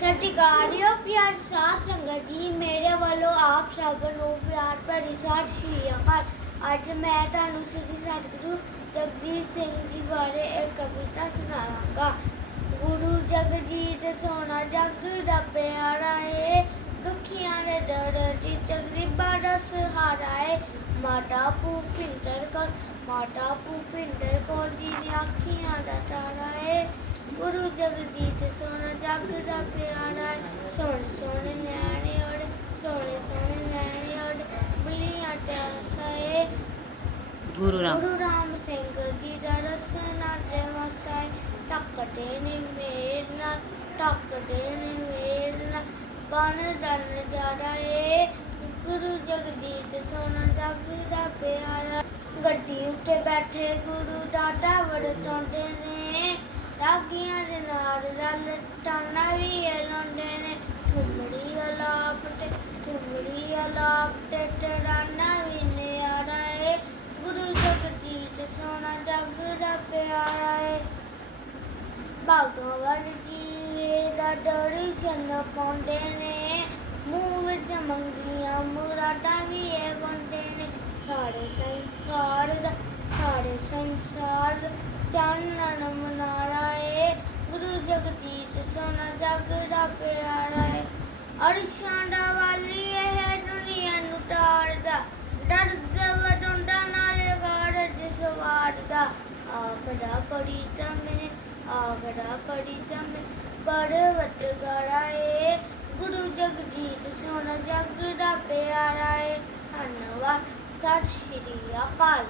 ਸਤਿਕਾਰਿਓ ਪਿਆਰ ਸਾਧ ਸੰਗਤ ਜੀ, ਮੇਰੇ ਵੱਲੋਂ ਆਪ ਸਭ ਨੂੰ ਪਿਆਰ ਭਰੀ ਸਤਿ ਸ਼੍ਰੀ ਅਕਾਲ। ਅੱਜ ਮੈਂ ਤੁਹਾਨੂੰ ਸ੍ਰੀ ਸਤਿਗੁਰੂ ਜਗਜੀਤ ਸਿੰਘ ਜੀ ਬਾਰੇ ਇੱਕ ਕਵਿਤਾ ਸੁਣਾਵਾਂਗਾ। ਗੁਰੂ ਜਗਜੀਤ ਸੋਨਾ ਜਗ ਦਾ ਪਿਆਰਾ ਏ ਦੁਖੀਆਂ ਦੇ ਡਰ ਦੀ ਤਕਰੀਬਾ ਦਾ ਸਹਾਰਾ ਏ ਮਾਤਾ ਭੂਪਿੰਦਰ ਕੌਰ, ਮਾਤਾ ਭੂਪਿੰਦਰ ਕੌਰ ਜੀ ਦੀ ਅੱਖੀਆਂ ਦਾ ਤਾਰਾ ਏ। ਗੁਰੂ ਜਗਜੀਤ ਸੋਨਾ ਜਗ ਦਾ ਪਿਆਰਾ ਏ ਸੋਹਣੇ ਸੋਹਣੇ ਨਿਆਣੇ ਔਰ ਸੋਹਣੇ ਸੋਹਣੇ ਨਿਆਣੇ ਔਰ ਬਲੀਆਂ ਟਾਸਾ ਏ ਗੁਰੂ ਰਾਮ। ਗੁਰੂ ਰਾਮ ਸਿੰਘ ਜੀ ਦਾ ਰਸਨਾ ਦੇ ਵਸਾਏ। ਟੱਕਦੇ ਨੇ ਮੇਰ ਨਾਲ ਟੱਕਦੇ ਨੇ ਮੇਰ ਨਾਲ। ਬਨ ਦਾ ਨਜ਼ਾਰਾ ਏ। ਗੁਰੂ ਜਗਦੀਤ ਸੋਨਾ ਜਗ ਦਾ ਪਿਆਰਾ। ਗੱਡੀ ਉੱਤੇ ਬੈਠੇ ਗੁਰੂ ਦਾਦਾ ਵਰਤਾਉਂਦੇ ਨੇ। ਰਲ ਟਾਣਾ ਵੀ ਇਹ ਨੇ। ਠੁਮੜੀ ਅਲਾਪ ਠੁਮੜੀ ਅਲਾਪ ਤੇ ਟਰਾਨਾ ਵੀ ਨਿਆਰਾ ਏ। ਗੁਰੂ ਜਗਜੀਤ ਸੋਨਾ ਜਗ ਦਾ ਪਿਆਰਾ ਏ। ਭਗਵਾਨ ਜੀਵੇ ਦਾ ਦਰਸ਼ਨ ਪਾਉਂਦੇ ਨੇ। ਮੂੰਹ ਵਿੱਚ ਮੰਗੀਆਂ ਮੁਰਾਦਾਂ ਵੀ ਇਹ ਬੰਦੇ ਨੇ। ਸਾਰੇ ਸੰਸਾਰ ਦਾ ਸਾਰੇ ਸੰਸਾਰ ਦਾ ਚਾਨਣ ਮਨਾਰਾ ਏ। ਗੁਰੂ ਜਗਜੀਤ ਸੋਨਾ ਜਗ ਦਾ ਪਿਆਰਾ ਏ। ਅਰਸ਼ਾਂ ਦਾ ਵਾਲੀ ਇਹ ਦੁਨੀਆ ਨੂੰ ਤਾਰਦਾ ਦਰਦ ਵਡੁੰਡਾ ਨਾਲ ਗਾਰਜ ਸਵਾਰਦਾ ਆਖੜਾ ਪੜੀ ਤਮੇ ਆਖੜਾ ਪੜੀ ਤਮੇ ਪਰਵਤ ਗਾਰਾ ਏ। ਗੁਰੂ ਜਗਜੀਤ ਸੋਨਾ ਜਗ ਦਾ ਪਿਆਰਾ ਏ। ਧੰਨਵਾਦ। ਸਤਿ ਸ਼੍ਰੀ ਅਕਾਲ।